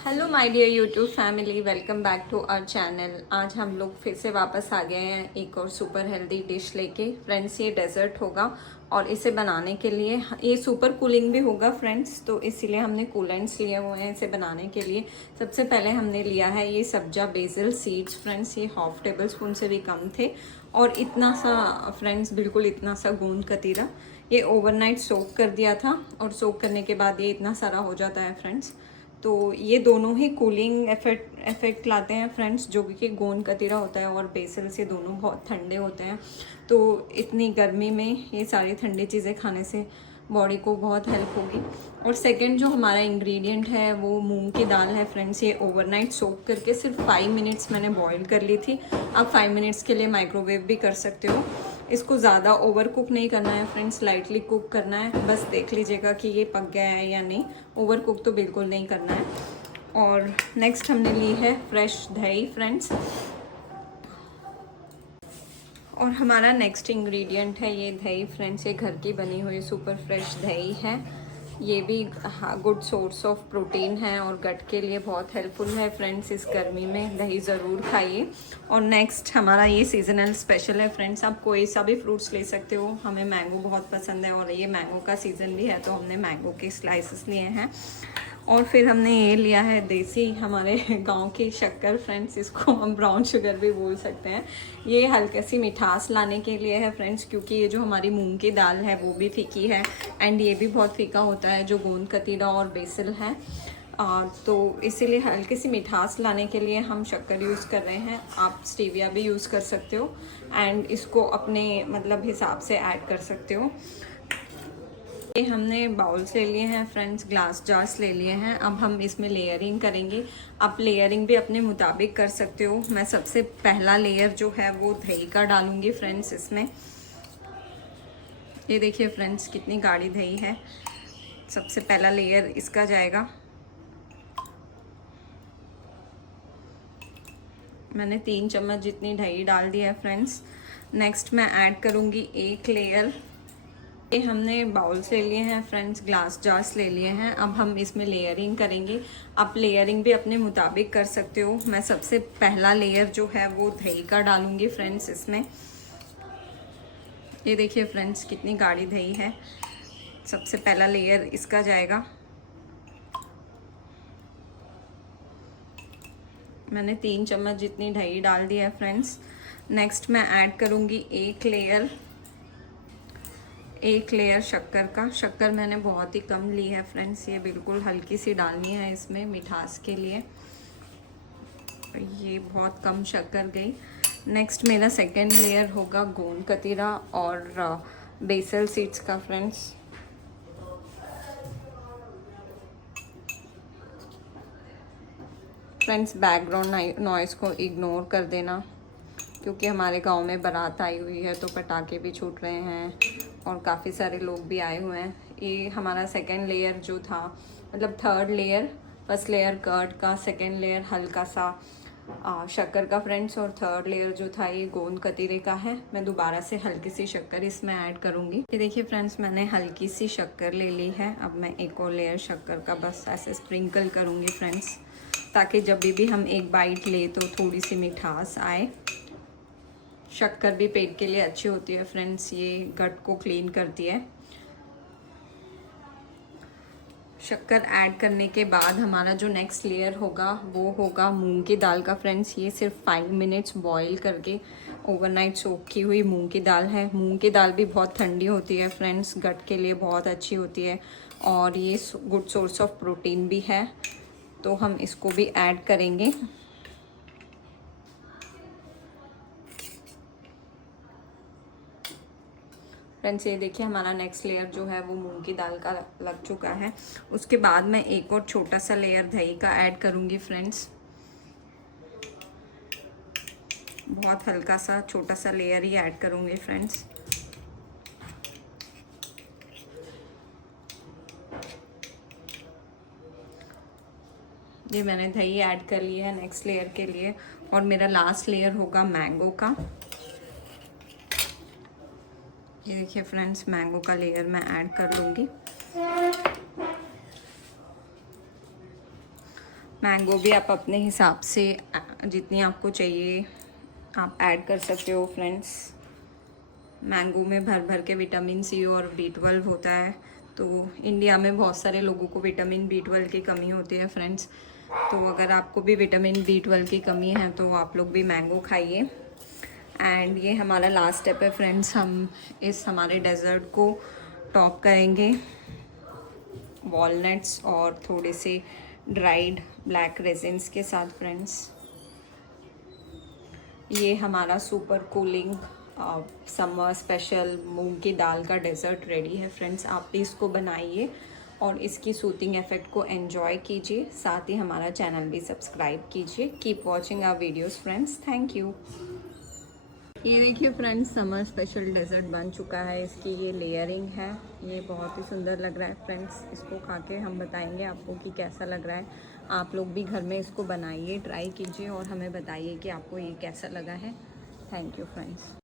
Hello my dear YouTube family, welcome back to our channel. आज हम लोग फिर से वापस आ गए हैं एक और सुपर हेल्दी डिश लेके। फ्रेंड्स, ये डेजर्ट होगा और इसे बनाने के लिए ये सुपर कूलिंग भी होगा फ्रेंड्स, तो इसीलिए हमने कूलेंट्स लिए हुए हैं इसे बनाने के लिए। सबसे पहले हमने लिया है ये सब्जा बेसिल सीड्स फ्रेंड्स, ये हाफ टेबल स्पून से भी कम थे। और इतना सा फ्रेंड्स, बिल्कुल इतना सा गोंद कतीरा, ये ओवरनाइट सोक कर दिया था और सोक करने के बाद ये इतना सारा हो जाता है फ्रेंड्स। तो ये दोनों ही कूलिंग इफेक्ट लाते हैं फ्रेंड्स, जो कि गोंद कतीरा होता है और बेसिल से दोनों बहुत ठंडे होते हैं। तो इतनी गर्मी में ये सारी ठंडी चीज़ें खाने से बॉडी को बहुत हेल्प होगी। और सेकंड जो हमारा इंग्रेडिएंट है वो मूंग की दाल है फ्रेंड्स। ये ओवरनाइट सोक करके सिर्फ 5 मिनट्स मैंने बॉईल कर ली थी। आप 5 मिनट्स के लिए माइक्रोवेव भी कर सकते हो। इसको ज़्यादा ओवर कुक नहीं करना है फ्रेंड्स, लाइटली कुक करना है। बस देख लीजिएगा कि ये पक गया है या नहीं, ओवर कुक तो बिल्कुल नहीं करना है। और नेक्स्ट हमने ली है फ्रेश दही फ्रेंड्स। और हमारा नेक्स्ट इंग्रेडिएंट है ये दही फ्रेंड्स, ये घर की बनी हुई सुपर फ्रेश दही है। ये भी गुड सोर्स ऑफ प्रोटीन है और गट के लिए बहुत हेल्पफुल है फ्रेंड्स। इस गर्मी में दही ज़रूर खाइए। और नेक्स्ट हमारा ये सीजनल स्पेशल है फ्रेंड्स, आप कोई सा भी फ्रूट्स ले सकते हो। हमें मैंगो बहुत पसंद है और ये मैंगो का सीज़न भी है, तो हमने मैंगो के स्लाइसेस लिए हैं। और फिर हमने ये लिया है देसी हमारे गांव की शक्कर फ्रेंड्स, इसको हम ब्राउन शुगर भी बोल सकते हैं। ये हल्की सी मिठास लाने के लिए है फ्रेंड्स, क्योंकि ये जो हमारी मूंग की दाल है वो भी फीकी है एंड ये भी बहुत फीका होता है जो गोंद कतीरा और बेसिल है। तो इसीलिए हल्की सी मिठास लाने के लिए हम शक्कर यूज़ कर रहे हैं। आप स्टीविया भी यूज़ कर सकते हो एंड इसको अपने मतलब हिसाब से ऐड कर सकते हो। ये हमने बाउल्स ले लिए हैं फ्रेंड्स, ग्लास जार्स ले लिए हैं। अब हम इसमें लेयरिंग करेंगे। आप लेयरिंग भी अपने मुताबिक कर सकते हो। मैं सबसे पहला लेयर जो है वो दही का डालूंगी फ्रेंड्स इसमें। ये देखिए फ्रेंड्स कितनी गाढ़ी दही है। सबसे पहला लेयर इसका जाएगा। मैंने 3 चम्मच जितनी दही डाल दी है फ्रेंड्स। नेक्स्ट मैं ऐड करूँगी एक लेयर। ये हमने बाउल्स ले लिए हैं फ्रेंड्स, ग्लास जार्स ले लिए हैं। अब हम इसमें लेयरिंग करेंगे। आप लेयरिंग भी अपने मुताबिक कर सकते हो। मैं सबसे पहला लेयर जो है वो दही का डालूंगी फ्रेंड्स इसमें। ये देखिए फ्रेंड्स कितनी गाढ़ी दही है। सबसे पहला लेयर इसका जाएगा। मैंने 3 चम्मच जितनी दही डाल दी है फ्रेंड्स। नेक्स्ट मैं ऐड करूँगी एक लेयर शक्कर का। शक्कर मैंने बहुत ही कम ली है फ्रेंड्स, ये बिल्कुल हल्की सी डालनी है इसमें मिठास के लिए। ये बहुत कम शक्कर गई। नेक्स्ट मेरा सेकंड लेयर होगा गोंद कतीरा और बेसल सीड्स का फ्रेंड्स। फ्रेंड्स, बैकग्राउंड नॉइज़ को इग्नोर कर देना, क्योंकि हमारे गांव में बारात आई हुई है तो पटाखे भी छूट रहे हैं और काफ़ी सारे लोग भी आए हुए हैं। ये हमारा सेकंड लेयर जो था, मतलब third layer, first layer curd का, सेकंड लेयर हल्का सा शक्कर का फ्रेंड्स, और थर्ड लेयर जो था ये गोंद कतीरे का है। मैं दोबारा से हल्की सी शक्कर इसमें ऐड करूँगी। ये देखिए फ्रेंड्स मैंने हल्की सी शक्कर ले ली है। अब मैं एक और लेयर शक्कर का बस ऐसे स्प्रिंकल करूँगी फ्रेंड्स, ताकि जब भी हम एक बाइट ले तो थोड़ी सी मिठास आए। शक्कर भी पेट के लिए अच्छी होती है फ्रेंड्स, ये गट को क्लीन करती है। शक्कर ऐड करने के बाद हमारा जो नेक्स्ट लेयर होगा वो होगा मूंग की दाल का फ्रेंड्स। ये सिर्फ 5 मिनट्स बॉईल करके ओवरनाइट सोक की हुई मूंग की दाल है। मूंग की दाल भी बहुत ठंडी होती है फ्रेंड्स, गट के लिए बहुत अच्छी होती है और ये गुड सोर्स ऑफ प्रोटीन भी है, तो हम इसको भी ऐड करेंगे। फ्रेंड्स, ये देखिए हमारा नेक्स्ट लेयर जो है वो मूंग की दाल का लग चुका है। उसके बाद मैं एक और छोटा सा लेयर दही का ऐड करूँगी फ्रेंड्स। बहुत हल्का सा छोटा सा लेयर ही ऐड करूँगी फ्रेंड्स। ये मैंने दही ऐड कर ली है नेक्स्ट लेयर के लिए। और मेरा लास्ट लेयर होगा मैंगो का। ये देखिए फ्रेंड्स मैंगो का लेयर मैं ऐड कर लूँगी। मैंगो भी आप अपने हिसाब से जितनी आपको चाहिए आप ऐड कर सकते हो फ्रेंड्स। मैंगो में भर भर के विटामिन सी और B12 होता है, तो इंडिया में बहुत सारे लोगों को विटामिन B12 की कमी होती है फ्रेंड्स। तो अगर आपको भी विटामिन B12 की कमी है तो आप लोग भी मैंगो खाइए। एंड ये हमारा लास्ट स्टेप है फ्रेंड्स, हम इस हमारे डेज़र्ट को टॉप करेंगे वॉलनट्स और थोड़े से ड्राइड ब्लैक रेजिन्स के साथ फ्रेंड्स। ये हमारा सुपर कूलिंग समर स्पेशल मूंग की दाल का डेज़र्ट रेडी है फ्रेंड्स। आप भी इसको बनाइए और इसकी सूथिंग इफ़ेक्ट को एंजॉय कीजिए, साथ ही हमारा चैनल भी सब्सक्राइब कीजिए। Keep watching our videos friends, thank you. ये देखिए फ्रेंड्स, समर स्पेशल डेज़र्ट बन चुका है। इसकी ये लेयरिंग है, ये बहुत ही सुंदर लग रहा है फ्रेंड्स। इसको खा के हम बताएंगे आपको कि कैसा लग रहा है। आप लोग भी घर में इसको बनाइए, ट्राई कीजिए और हमें बताइए कि आपको ये कैसा लगा है। Thank you friends.